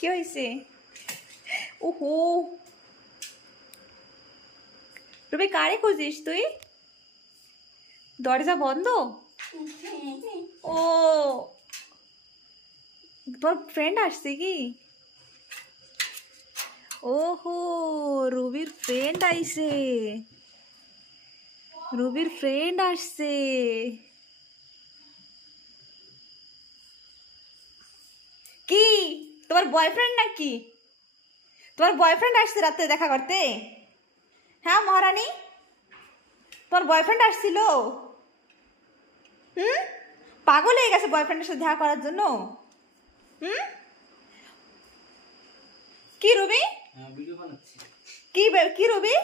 কি হয়েছে? ওহো রবি, কারে খুঁজিস তুই? দরজা বন্ধ? ও তোর ফ্রেন্ড আসছে কি? ওহো রবির ফ্রেন্ড আইছে, রবির ফ্রেন্ড আসছে। কি তোমার বয়ফ্রেন্ড নাকি? তোমার বয়ফ্রেন্ড আসছে রাতে দেখা করতে? হ্যাঁ মহারানী, তোমার বয়ফ্রেন্ড আসছিল? পাগল হয়ে গেছে বয়ফ্রেন্ডের সাথে দেখা করার জন্য। কি রবি? কি কি রবি?